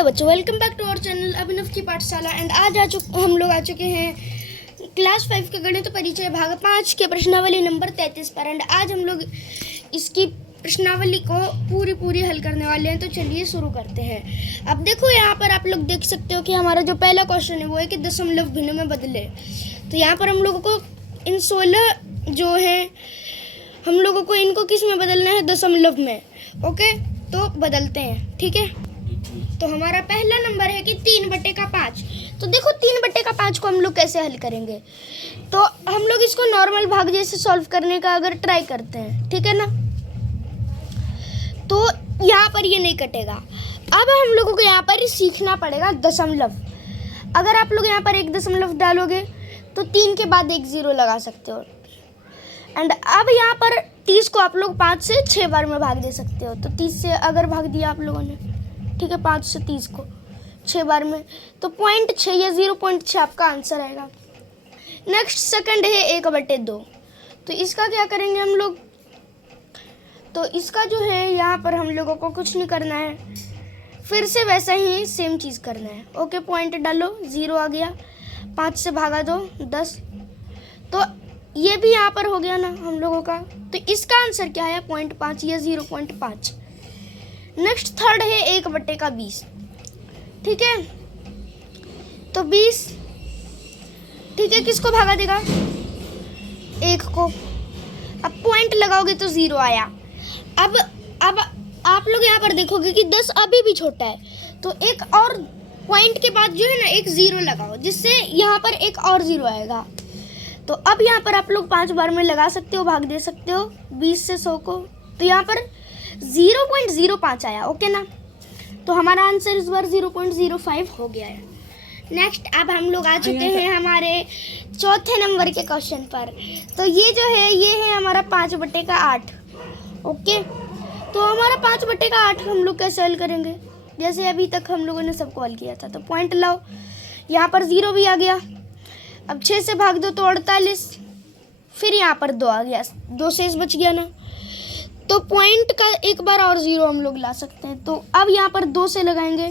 Hello बच्चों, welcome back to our channel Abhinav की Pathshala. And आज हम लोग आ चुके हैं क्लास 5 के गणित परिचय भाग 5 के प्रश्नावली नंबर 33 पर। एंड आज हम लोग इसकी प्रश्नावली को पूरी हल करने वाले हैं। तो चलिए शुरू करते हैं। अब देखो, यहाँ पर आप लोग देख सकते हो कि हमारा जो पहला क्वेश्चन है वो है कि दशमलव भिन्न में बदले। तो यहाँ पर हम लोगों को इन 16 जो हैं, हम लोगों को इनको किस में बदलना है? दशमलव में। ओके, तो बदलते हैं। ठीक है, तो हमारा पहला नंबर है कि 3/5। तो देखो 3/5 को हम लोग कैसे हल करेंगे। तो हम लोग इसको नॉर्मल भाग जैसे सॉल्व करने का अगर ट्राई करते हैं, ठीक है ना, तो यहाँ पर ये नहीं कटेगा। अब हम लोगों को यहाँ पर सीखना पड़ेगा दशमलव। अगर आप लोग यहाँ पर एक दशमलव डालोगे तो 3 के बाद एक 0 लगा सकते हो। एंड अब यहाँ पर 30 को आप लोग 5 से 6 बार में भाग दे सकते हो। तो 30 से अगर भाग दिया आप लोगों ने, ठीक है, 5 से 30 को 6 बार में, तो 0.6 या 0.6 आपका आंसर आएगा। नेक्स्ट सेकंड है 1/2। तो इसका क्या करेंगे हम लोग? तो इसका जो है यहाँ पर हम लोगों को कुछ नहीं करना है, फिर से वैसा ही सेम चीज़ करना है। ओके, पॉइंट डालो, 0 आ गया, 5 से भागा दो 10। तो ये भी यहाँ पर हो गया ना हम लोगों का। तो इसका आंसर क्या है? 0.5 या 0.5। नेक्स्ट थर्ड है 1/20। ठीक है, तो 20, ठीक है, किसको भागा देगा? 1 को। अब पॉइंट लगाओगे तो 0 आया। अब आप लोग यहाँ पर देखोगे कि 10 अभी भी छोटा है, तो एक और पॉइंट के बाद जो है ना एक 0 लगाओ, जिससे यहाँ पर एक और 0 आएगा। तो अब यहाँ पर आप लोग 5 बार में लगा सकते हो, भाग दे सकते हो 20 से 100 को। तो यहाँ पर 0.05 आया। ओके ना, तो हमारा आंसर इस बार 0.05 हो गया है। नेक्स्ट अब हम लोग आ चुके हैं हमारे चौथे नंबर के क्वेश्चन पर। तो ये जो है ये है हमारा 5/8। ओके, तो हमारा 5/8 हम लोग कैसे हल करेंगे? जैसे अभी तक हम लोगों ने सबको हल किया था। तो पॉइंट लाओ, यहाँ पर 0 भी आ गया। अब 6 से भाग दो तो 48, फिर यहाँ पर 2 आ गया, 2 शेष बच गया ना। तो पॉइंट का एक बार और 0 हम लोग ला सकते हैं। तो अब यहाँ पर 2 से लगाएंगे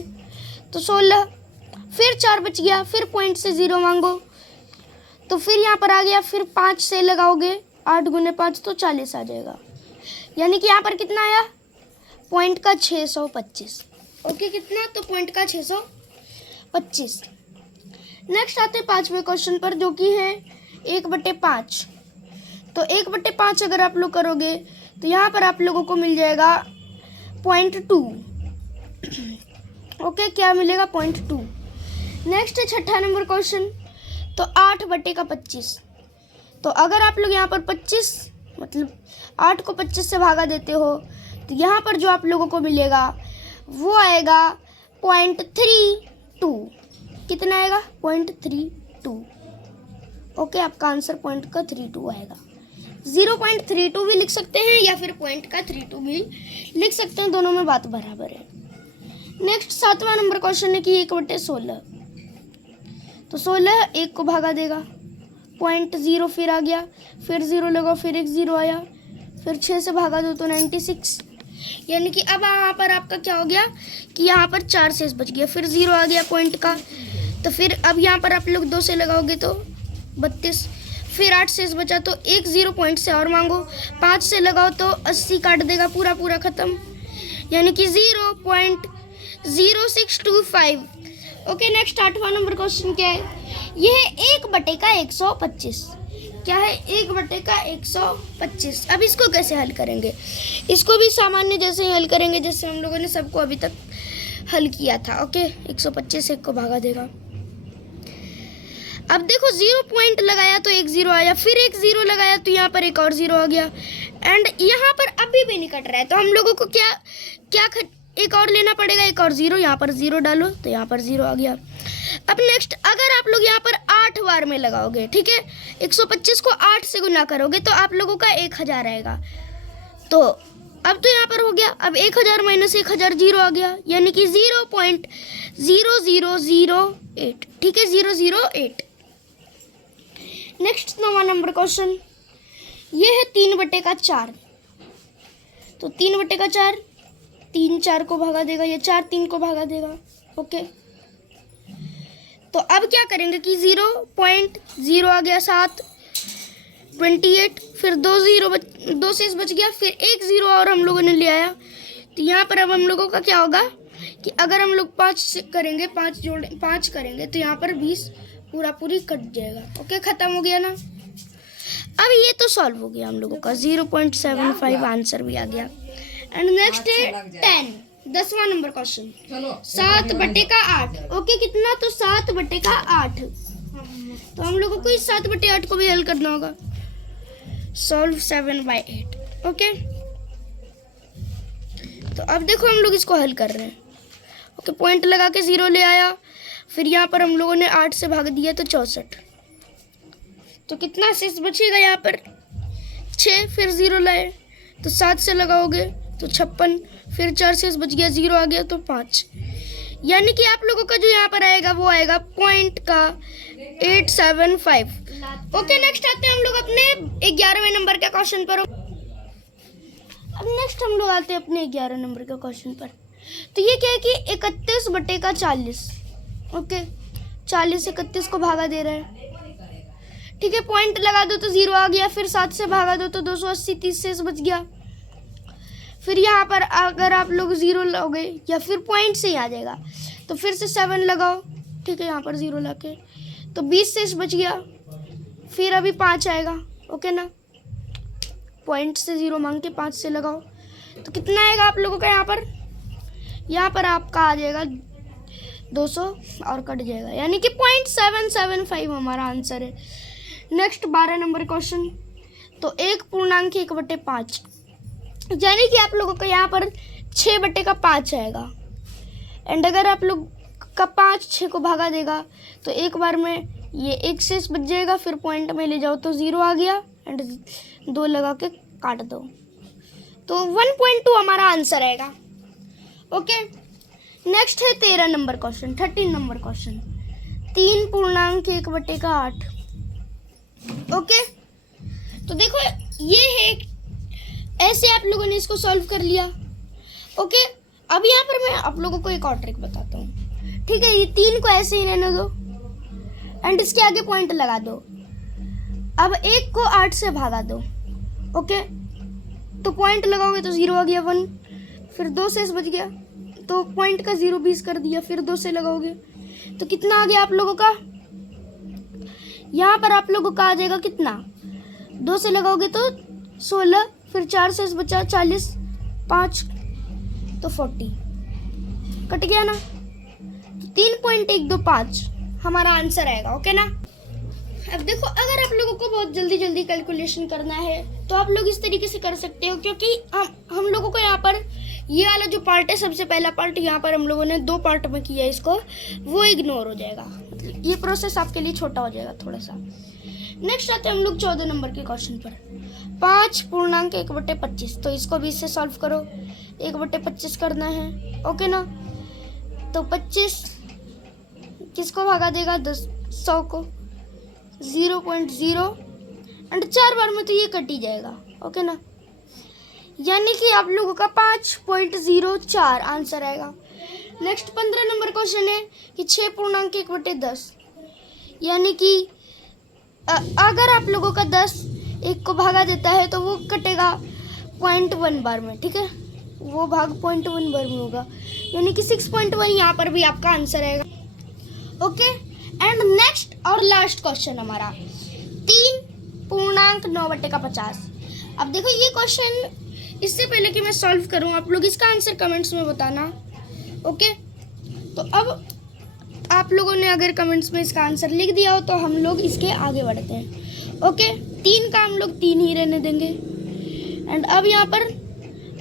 तो 16, फिर 4 बच गया, फिर पॉइंट से 0 मांगो, तो फिर यहाँ पर आ गया, फिर 5 से लगाओगे, 8 × 5 तो 40 आ जाएगा। यानी कि यहाँ पर कितना आया? पॉइंट का 625। ओके, कितना? तो पॉइंट का 625। नेक्स्ट आते हैं 5वें क्वेश्चन पर, जो कि है 1/5। तो 1/5 अगर आप लोग करोगे तो यहाँ पर आप लोगों को मिल जाएगा 0.2। ओके, क्या मिलेगा? 0.2। नेक्स्ट है 6ठा नंबर क्वेश्चन। तो 8/25। तो अगर आप लोग यहाँ पर 25 मतलब 8 को 25 से भागा देते हो तो यहाँ पर जो आप लोगों को मिलेगा वो आएगा 0.32। कितना आएगा? 0.32। ओके, आपका आंसर 0.32 आएगा। 0.32 भी लिख सकते हैं या फिर 0.32 भी लिख सकते हैं, दोनों में बात बराबर है। नेक्स्ट 7वां नंबर क्वेश्चन है कि 1/16। तो 16 1 को भागा देगा, 0.0 फिर आ गया, फिर 0 लगाओ, फिर एक 0 आया, फिर 6 से भागा दो तो 96। यानी कि अब यहाँ पर आपका क्या हो गया कि यहाँ पर 4 शेष बच गया, फिर 0 आ गया पॉइंट का। तो फिर अब यहाँ पर आप लोग 2 से लगाओगे तो 32, फिर 8 शेष बचा तो एक 0 पॉइंट से और मांगो, 5 से लगाओ तो 80 काट देगा, पूरा खत्म, यानी कि 0.0625। ओके, नेक्स्ट 8वां नंबर क्वेश्चन क्या है? ये है 1/125। क्या है? 1/125। अब इसको कैसे हल करेंगे? इसको भी सामान्य जैसे ही हल करेंगे जैसे हम लोगों ने सबको अभी तक हल किया था। ओके, 125 1 को भागा देगा। अब देखो 0 पॉइंट लगाया तो एक 0 आया, फिर एक 0 लगाया तो यहाँ पर एक और 0 आ गया, एंड यहाँ पर अभी भी नहीं कट रहा है। तो हम लोगों को क्या एक और लेना पड़ेगा, एक और 0। यहाँ पर 0 डालो तो यहाँ पर 0 आ गया। अब नेक्स्ट अगर आप लोग यहाँ पर 8 बार में लगाओगे, ठीक है, 125 को 8 से गुना करोगे तो आप लोगों का 1000 आएगा। तो अब तो यहाँ पर हो गया, अब 1000 - 1000 0 आ गया, यानी कि 0.0008। ठीक है, 008। नेक्स्ट 9वां नंबर क्वेश्चन, ये है 3/4। तो 3/4, 3 4 को भागा देगा, या 4 3 को भागा देगा। ओके, तो अब क्या करेंगे कि 0.0 आ गया 7, 28, फिर 2 शेष बच गया, फिर 1 0 और हम लोगों ने ले आया। तो यहाँ पर अब हम लोगों का क्या होगा कि अगर हम लोग 5 करेंगे, 5 करेंगे तो यहाँ पर 20 पूरी कट जाएगा। ओके, खत्म हो गया ना। अब ये तो सॉल्व हो गया हम लोगों का, 0.75 आंसर भी आ गया। एंड नेक्स्ट है 10, 10वां नंबर क्वेश्चन, 7/8। ओके, कितना? तो 7/8। तो हम लोगों को इस 7/8 को भी हल करना होगा। सॉल्व 7/8। ओके, तो अब देखो हम लोग इसको हल कर रहे हैं। ओके, पॉइंट लगा के 0 ले आया, फिर यहाँ पर हम लोगों ने 8 से भाग दिया तो 64। तो कितना शेष बचेगा यहाँ पर? 6, फिर 0 लाए तो 7 से लगाओगे तो 56, फिर 4 शेष बच गया, 0 आ गया तो 5। यानी कि आप लोगों का जो यहाँ पर आएगा वो आएगा पॉइंट का 875। ओके, नेक्स्ट आते हैं हम लोग अपने 11वें नंबर के क्वेश्चन पर। अब नेक्स्ट हम लोग आते हैं अपने 11 नंबर के क्वेश्चन पर। तो ये क्या है कि 31/40। ओके, 40 31 को भागा दे रहा है। ठीक है, पॉइंट लगा दो तो 0 आ गया, फिर 7 से भागा दो तो 280, 30 शेष बच गया। फिर यहाँ पर अगर आप लोग 0 लोगे या फिर पॉइंट से ही आ जाएगा तो फिर से 7 लगाओ। ठीक है, यहाँ पर 0 लाके तो 20 शेष बच गया, फिर अभी 5 आएगा। ओके ना, पॉइंट से 0 मांग के 5 से लगाओ तो कितना आएगा आप लोगों का? यहाँ पर आपका आ जाएगा 200 और कट जाएगा, यानी कि 0.775 हमारा आंसर है। नेक्स्ट 12 नंबर क्वेश्चन, तो 1.1/5, यानी कि आप लोगों का यहाँ पर 6/5 आएगा। एंड अगर आप लोग का 5 6 को भागा देगा तो एक बार में ये 1 शेष बच जाएगा, फिर पॉइंट में ले जाओ तो 0 आ गया एंड 2 लगा के काट दो तो 1.2 हमारा आंसर आएगा। ओके, नेक्स्ट है 13 number question, 13 number question, 3.1/8। Okay, तो देखो ये है, ऐसे आप लोगों ने इसको सॉल्व कर लिया। ओके, अब यहाँ पर मैं आप लोगों को एक और ट्रिक बताता हूँ। ठीक है, ये 3 को ऐसे ही रहने दो एंड इसके आगे पॉइंट लगा दो। अब 1 को 8 से भागा दो। ओके, तो पॉइंट लगाओगे तो 0 आ गया 1, फिर 2 शेष बच गया तो पॉइंट का 0 20 कर दिया, फिर 2 से लगाओगे तो कितना आ गया आप लोगों का? यहाँ पर आप लोगों का आ जाएगा कितना? 2 से लगाओगे तो 16, फिर 4 शेष बचा 40, 5 तो 40, कट गया ना। 3.125 हमारा आंसर आएगा। ओके ना। अब देखो, अगर आप लोगों को बहुत जल्दी कैलकुलेशन करना है तो आप लोग इस तरीके से कर सकते हो, क्योंकि हम लोगों को यहाँ पर ये वाला जो पार्ट है, सबसे पहला पार्ट यहाँ पर हम लोगों ने 2 पार्ट में किया है इसको, वो इग्नोर हो जाएगा। ये प्रोसेस आपके लिए छोटा हो जाएगा थोड़ा सा। नेक्स्ट आते हैं हम लोग 14 नंबर के क्वेश्चन पर, 5.1/25। तो इसको भी इससे सॉल्व करो, 1/25 करना है। ओके ना, तो 25 किसको भागा देगा? 100 को, 0.0 एंड 4 बार में तो ये कट ही जाएगा। ओके ना, यानी कि आप लोगों का 5.04 आंसर आएगा। नेक्स्ट 15 नंबर क्वेश्चन है कि 6.1/10, यानी कि अगर आप लोगों का 10 1 को भागा देता है तो वो कटेगा 0.1 बार में। ठीक है, वो भाग 0.1 बार में होगा, यानी कि 6.1 यहाँ पर भी आपका आंसर आएगा। ओके, एंड नेक्स्ट और लास्ट क्वेश्चन हमारा 3.9/50। अब देखो ये क्वेश्चन, इससे पहले कि मैं सॉल्व करूं आप लोग इसका आंसर कमेंट्स में बताना। ओके, तो अब आप लोगों ने अगर कमेंट्स में इसका आंसर लिख दिया हो तो हम लोग इसके आगे बढ़ते हैं। ओके, 3 का हम लोग 3 ही रहने देंगे। एंड अब यहाँ पर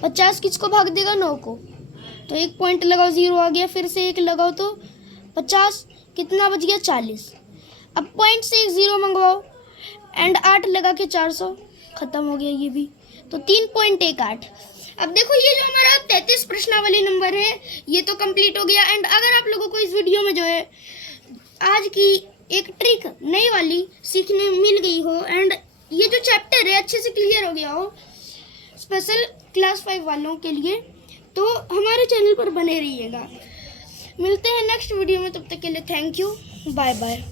50 किसको भाग देगा? 9 को, तो 1 पॉइंट लगाओ, 0 आ गया, फिर से 1 लगाओ तो 50, कितना बच गया? 40। अब पॉइंट से 1 0 मंगवाओ एंड 8 लगा के 400, खत्म हो गया ये भी, तो 3.18। अब देखो ये जो हमारा 33 प्रश्नावली नंबर है ये तो कंप्लीट हो गया। एंड अगर आप लोगों को इस वीडियो में जो है आज की एक ट्रिक नई वाली सीखने मिल गई हो एंड ये जो चैप्टर है अच्छे से क्लियर हो गया हो स्पेशल क्लास 5 वालों के लिए, तो हमारे चैनल पर बने रहिएगा। मिलते हैं नेक्स्ट वीडियो में, तब तक के लिए थैंक यू, बाय बाय।